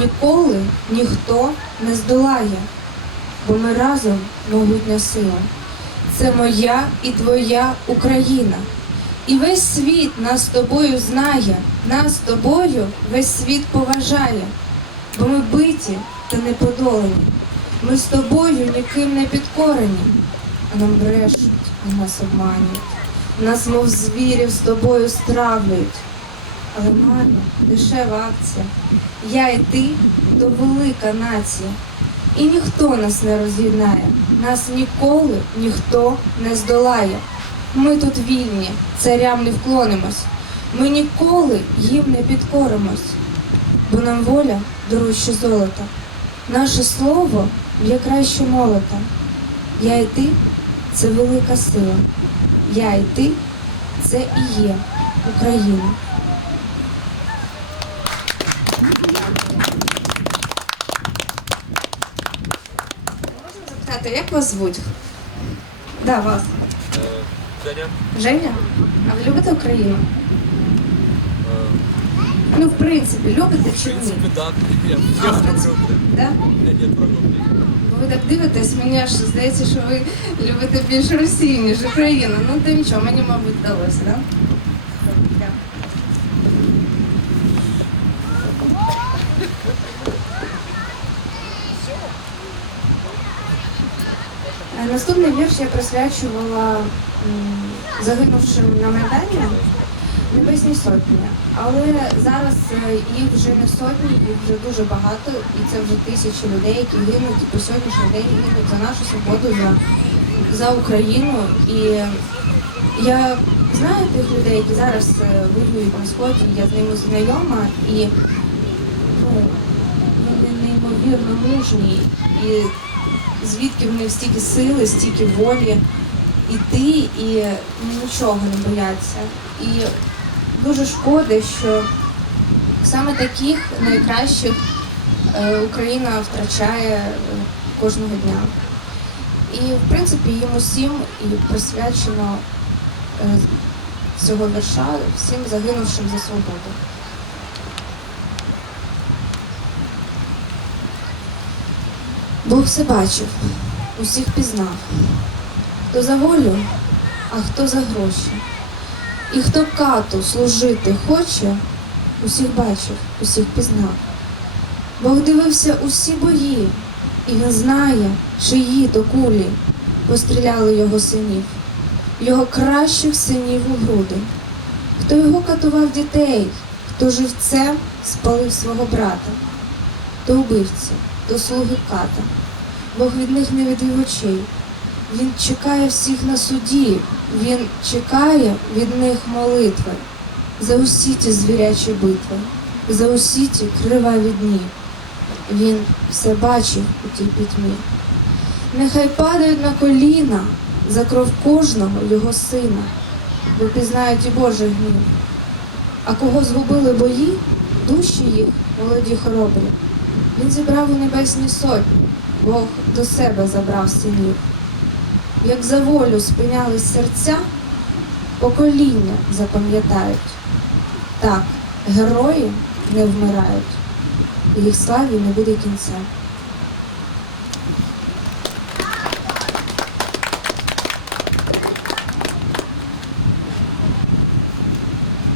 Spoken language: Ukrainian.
ніколи ніхто не здолає, бо ми разом могутня сила. Це моя і твоя Україна. І весь світ нас з тобою знає, нас тобою весь світ поважає, бо ми биті та не подолані. Ми з тобою ніким не підкорені, а нам брешуть, а нас обманюють. Нас, мов звірів, з тобою стравлюють. Але марно, дешева акція. Я і ти то велика нація. І ніхто нас не роз'єднає, нас ніколи ніхто не здолає. Ми тут вільні, царям не вклонимось. Ми ніколи їм не підкоримось, бо нам воля дорожче золота. Наше слово є краще молота. Я і ти це велика сила. Я і ти це і є Україна. Можна запитати, як вас звуть? Да, вас. Е, Женя, Женя? А ви любите Україну? е, Ну, в принципі, любите чи ні? принципі, так. Я, А, я в принципі, да? Ні, ні, правда. Бо ви так дивитесь, мені аж здається, що ви любите більше Росію, ніж Україну. Ну, то нічого, мені, мабуть, вдалося, так? Да? Наступний вірш я присвячувала загинувшим на Майдані Небесні сотні. Але зараз е, їх вже не сотні, їх вже дуже багато, і це вже тисячі людей, які гинуть і по сьогоднішній день гинуть за нашу свободу, за, за Україну. І я знаю тих людей, які зараз е, воюють на сході, я з ними знайома, і ну, вони неймовірно мужні. І звідки в них стільки сили, стільки волі іти і нічого не бояться. І дуже шкода, що саме таких найкращих е, Україна втрачає е, кожного дня. І в принципі їм усім і присвячено е, цього вірша всім загинувшим за свободу. Бог все бачив, усіх пізнав, хто за волю, а хто за гроші. І хто кату служити хоче, усіх бачив, усіх пізнав. Бог дивився усі бої, і він знає, чиї то кулі постріляли його синів, його кращих синів у груди. Хто його катував дітей, хто живцем спалив свого брата, то убивці, то слуги ката. Бог від них не відвів очей. Він чекає всіх на суді, він чекає від них молитви за усі ті звірячі битви, за усі ті криваві дні. Він все бачив у тій пітьмі. Нехай падають на коліна за кров кожного його сина, бо пізнають і Божий гнів. А кого згубили бої, душі їх, молоді хоробрі. Він зібрав у небесні сотні, Бог до себе забрав синів як за волю спинялись серця, покоління запам'ятають. Так, герої не вмирають, і їх славі не буде кінця.